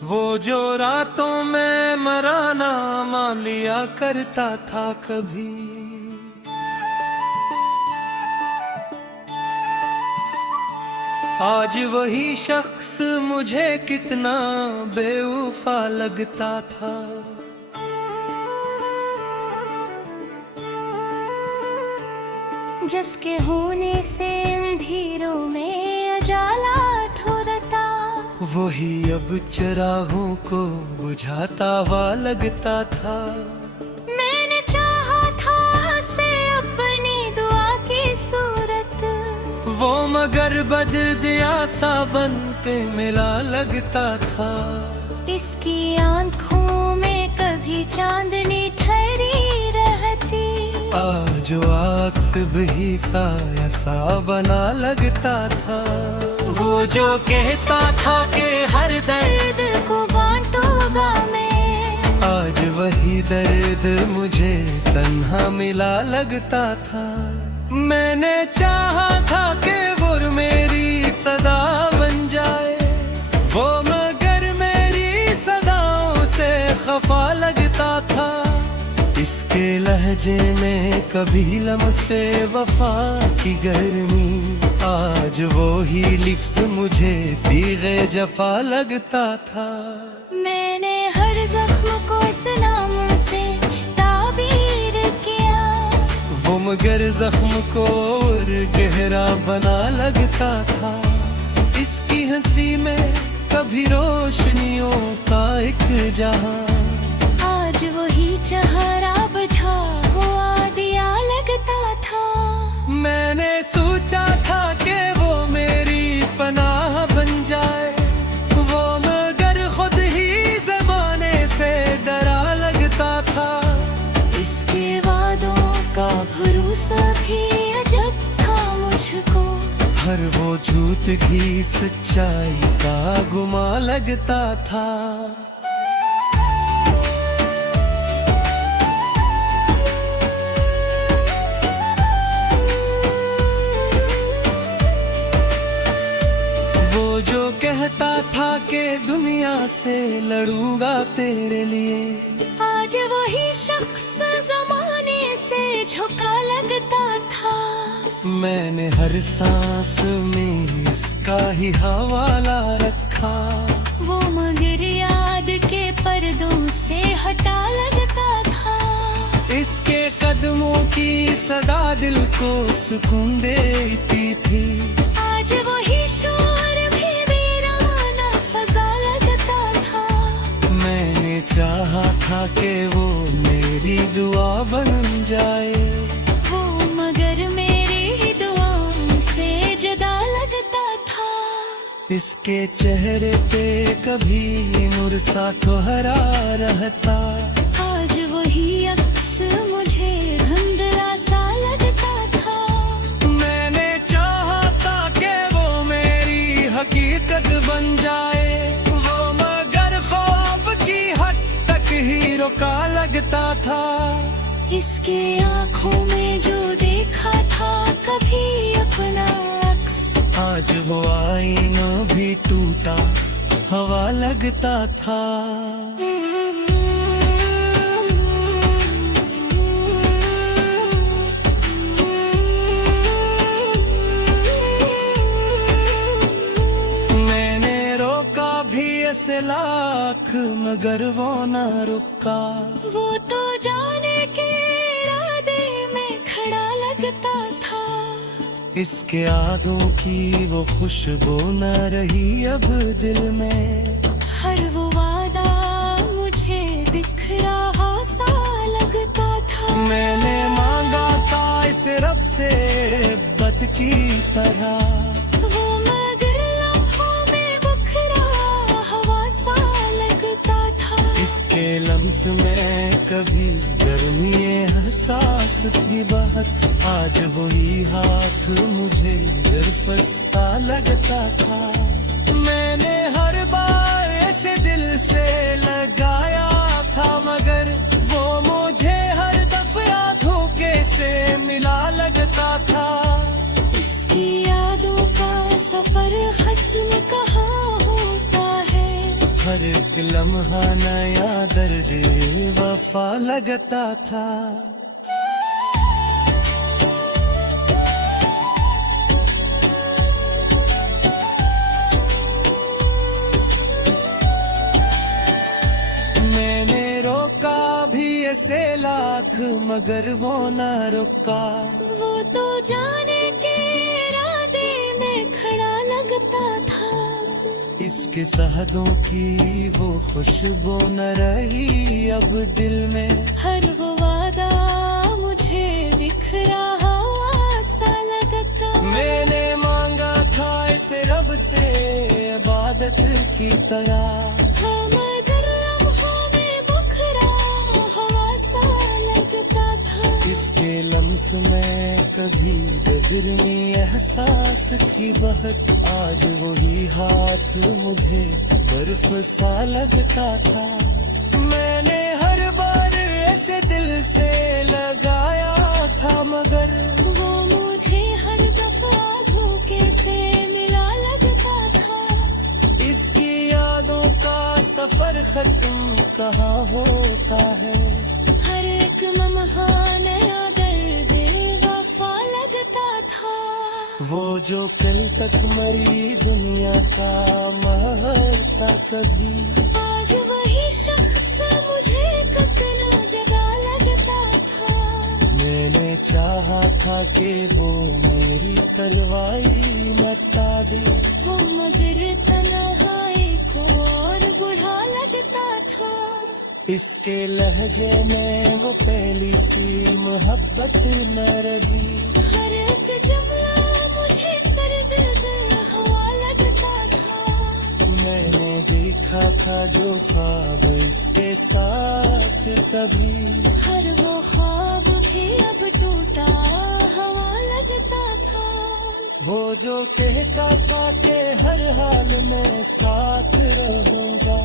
वो जो रातों में मराना मान लिया करता था कभी, आज वही शख्स मुझे कितना बेवफा लगता था। जिसके होने से अंधेरों में उजाला ठोरता, वही अब चिरागों को बुझाता हुआ लगता था। मैंने चाहा था से अपनी दुआ की सूरत, वो मगर बद दिया सा बन के मिला लगता था। इसकी आंखों में कभी चांदनी ठहरी रहती, आज अक्स भी साया सा बना लगता था। वो जो कहता था कि हर दर्द को बांटूंगा मैं, आज वही दर्द मुझे तन्हा मिला लगता था। मैंने चाहा था कि वो मेरी सदा बन जाए, वो मगर मेरी सदाओं से खफा लगता था। इसके लहजे में कभी लम्से वफा की गर्मी, आज वो ही लिफ्स मुझे तीगे जफा लगता था। मैंने हर जख्म को इस नाम से ताबीर किया, वो मगर जख्म को और गहरा बना लगता था। इसकी हंसी में कभी रोशनियों का एक जहां, आज वही चेहरा बुझा हुआ दिया लगता था। मैंने सोचा था कि वो मेरी पनाह बन जाए, वो मगर खुद ही ज़माने से डरा लगता था। इसके वादों का भरोसा भी अजब था मुझको, हर वो झूठ भी सच्चाई का गुमा लगता था। जो कहता था कि दुनिया से लड़ूंगा तेरे लिए, आज वही शख्स जमाने से झुका लगता था। मैंने हर सांस में इसका ही हवाला रखा, वो मगर याद के पर्दों से हटा लगता था। इसके कदमों की सदा दिल को सुकून देती थी, आज वही शोर चाहा था कि वो मेरी दुआ बन जाए, वो मगर मेरी दुआओं से जुदा लगता था। इसके चेहरे पे कभी नूर सा ठहरा रहता, आज वही अक्स मुझे धुंधला सा लगता था। मैंने चाहा था कि वो मेरी हकीकत बन जाए, ही रोका लगता था। इसके आँखों में जो देखा था कभी अपना अक्स, आज वो आईना भी टूटा हवा लगता था। से लाख मगर वो न रुका, वो तो जाने के इरादे में खड़ा लगता था। इसके यादों की वो खुशबू न रही अब दिल में, हर वो वादा मुझे बिखरा सा लगता था। मैंने मांगा था इस रब से बद की तरह, इसके लम्स में कभी गर्मी एहसास भी बहुत, आज वही हाथ मुझे सा लगता था। मैंने हर बार ऐसे दिल से लगाया था, मगर वो मुझे हर दफा धोखे से मिला लगता था। इसकी यादों का सफर खत्म कहाँ होता है, हर हर एक लम्हा नया दर्द वफा लगता था। मैंने रोका भी ऐसे लाख मगर वो न रुका। वो तो जाने के इरादे में खड़ा लगता था। इसके सहदों की वो खुशबू न रही अब दिल में। हर वो वादा मुझे बिखरा हुआ सा लगता। मैंने मांगा था इसे रब से इबादत की तरह। हाँ, मगर लम्हों में बुखरा हुआ सा लगता था। इसके लम्स में कभी बेगुर्मी एहसास की बहक। आज वही हाथ मुझे बर्फ सा लगता था। मैंने हर बार ऐसे दिल से लगाया था मगर वो मुझे हर दफा धोखे से मिला लगता था। इसकी यादों का सफर खत्म कहाँ होता है। हर एक लम्हा नया दर्द वफा लगता था। वो जो कल तक मरी दुनिया का महर था कभी। आज वही शख्स मुझे कितना जगा लगता था। मैंने चाहा था कि वो मेरी तलवाई मिटा दे। वो मगर तन्हाई को और बुढ़ा लगता था। इसके लहजे में वो पहली सी मोहब्बत न रही। हर एक जुमला मुझे सर्द हवा लगता था। मैंने देखा था जो ख्वाब इसके साथ कभी। हर वो ख्वाब भी अब टूटा हवा लगता था। वो जो कहता था कि हर हाल में साथ रहूंगा।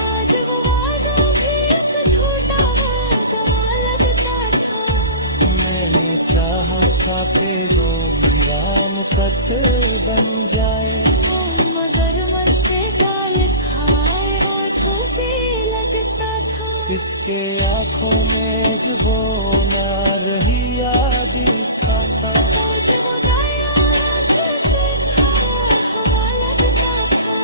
आज वो वादा भी एक झूठा वादा लगता था। मैंने चाहा था कि वो मेरा मुकद्दर बन जाए। वो मगर मर पे डाल खाए हाथों पे लगता था। इसके आँखों में जो वो ना रही याद खाता। आज वो दया से हवा लगता था।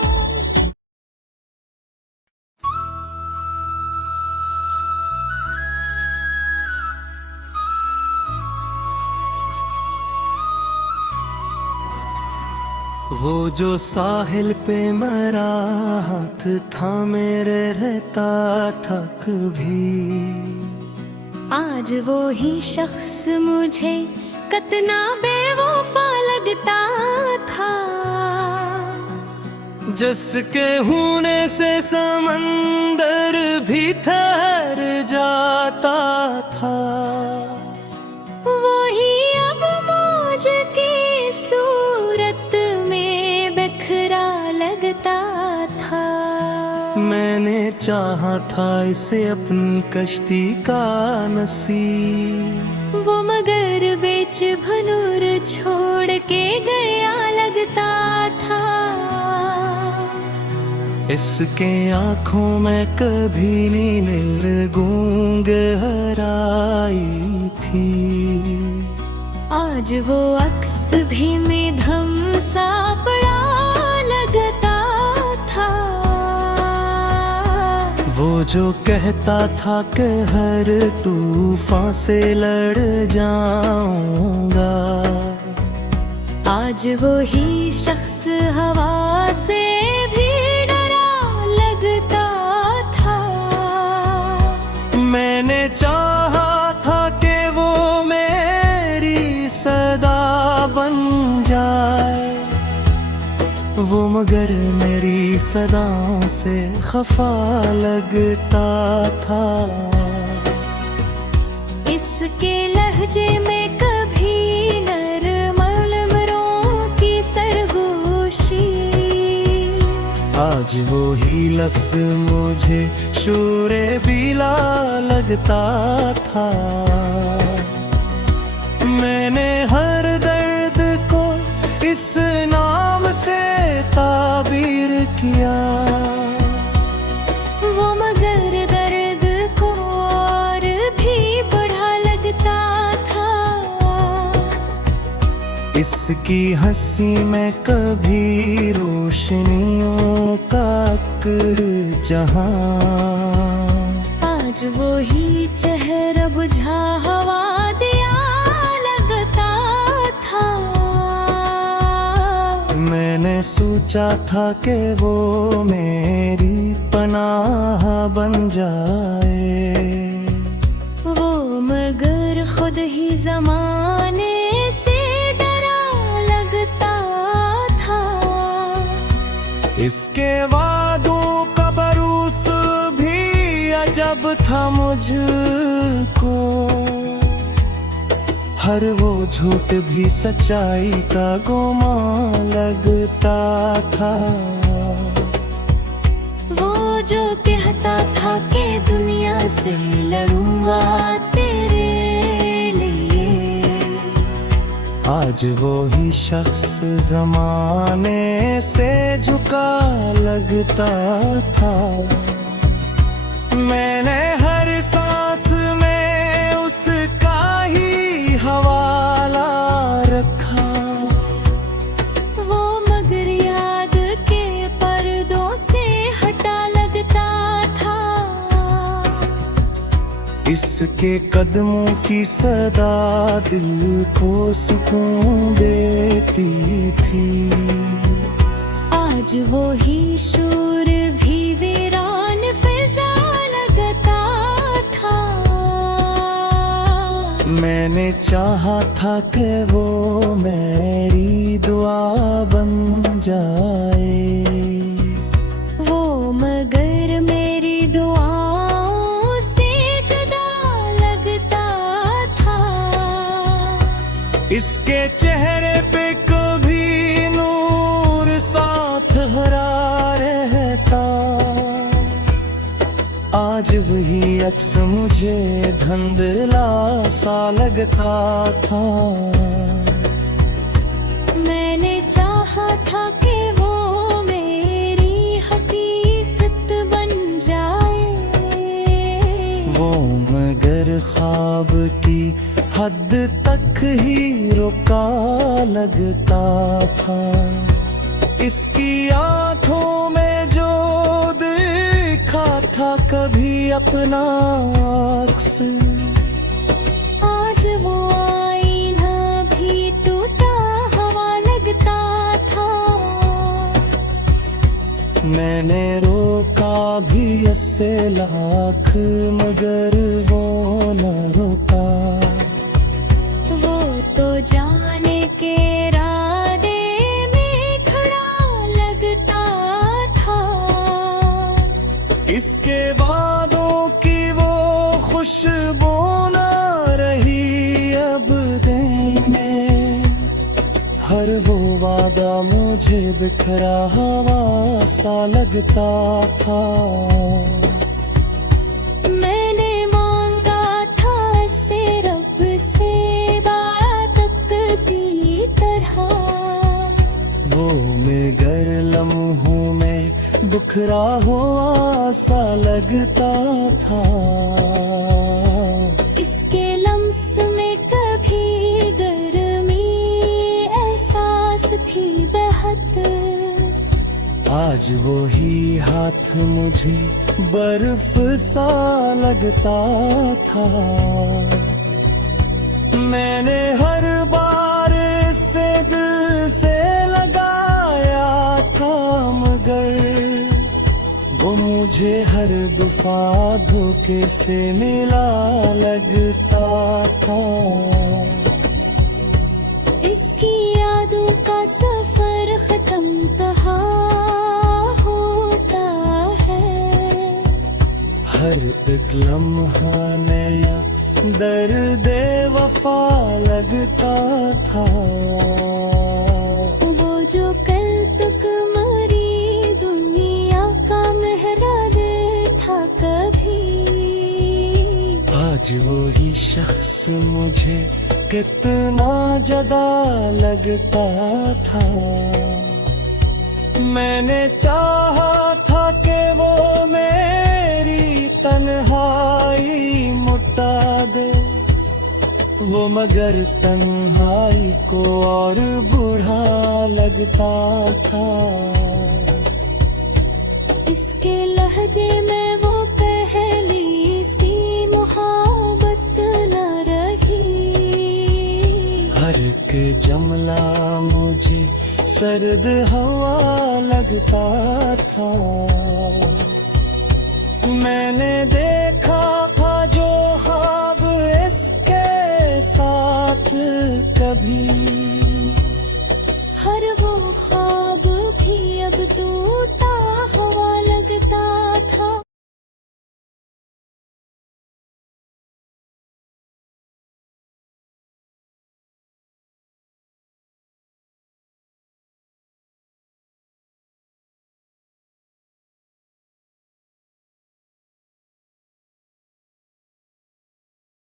वो जो साहिल पे मरा हाथ था मेरे रहता था कभी। आज वो ही शख्स मुझे कितना बेवफा लगता था। जिसके होने से समंदर भी ठहर जाता था। वही अब मौज की सूरत में बिखरा लगता था। मैंने चाहा था इसे अपनी कश्ती का नसीब। वो मगर बेच भनूर छोड़ के गया लगता था। इसके आँखों में कभी नील गूंग हराई थी। आज वो अक्स भी मध्यम सा बड़ा लगता था। वो जो कहता था कि हर तूफान से लड़ जाऊंगा। आज वो ही शख्स हवा से भी डरा लगता था। मैंने चाहा था कि वो मेरी सदा बन जाए। वो मगर मेरी सदाओं से खफा लगता था। इसके लहजे में कभी नरमलमरों की सरगोशी। आज वो ही लफ्ज मुझे शूरे बिला लगता था। मैंने हर दर्द को इस नाम से ताबीर किया। इसकी हंसी में कभी रोशनियों का जहां, आज वो ही चेहरा बुझा हवा दिया लगता था। मैंने सोचा था कि वो मेरी पनाह बन जाए, वो मगर खुद ही जमाने से डरा लगता था। इसके वादों का बरूस भी अजब था मुझको, हर वो झूठ भी सच्चाई का गुमान लगता था। वो जो कहता था कि दुनिया से लड़ूंगा तेरे लिए, आज वो ही शख्स जमाने से झुका लगता था। मैंने हर सांस में उसका ही हवाला रखा, वो मगर याद के पर्दों से हटा लगता था। इसके कदमों की सदा दिल को सुकून देती थी, आज वो ही शूर भी वीरान फिजा लगता था। मैंने चाहा था कि वो मेरी दुआ बन जाए, वो मगर मेरी दुआओं से जुदा लगता था। इसके चेहरे पे कभी नूर साथ हरा रहता, आज वही अक्स मुझे धुंधला सा लगता था। मैंने चाहा था कि वो मेरी हकीकत बन जाए, वो मगर ख्वाब की हद तक ही रुका लगता था। इसकी आंखों में जो देखा था कभी अपना अक्स, आज वो आईना भी टूटा हवा लगता था। मैंने रोका भी 80 लाख मगर वो न रोका, वो तो जाने के इरादे में खड़ा लगता था। इसके वादों की वो खुशबू न रही अब देने, हर वो वादा मुझे बिखरा हवा सा लगता था। मैंने मांगा था से रब से इबादत की तरह, वो मगर लम्हों में बिखरा हुआ सा लगता था। इसके लम्स में कभी गर्मी एहसास थी बेहद, आज वो ही हाथ मुझे बर्फ सा लगता था। मैंने हर बार से दिल से लगाया था मगर वो मुझे हर दफा धोखे से मिला लगता था। इसकी यादों का सफर खत्म कहाँ होता है, हर एक लम्हा नया दर्द वफा लगता था। वो जो कल तक मरी दुनिया का मेहराब था कभी, आज वो ही शख्स मुझे कितना जदा लगता था। मैंने चाहा था कि वो मेरी तन्हाई मुटा दे, वो मगर तन्हाई को और बूढ़ा लगता था। इसके लहजे में वो पहली सी मोहब्बत न रही। हर एक जमला मुझे सर्द हवा लगता था।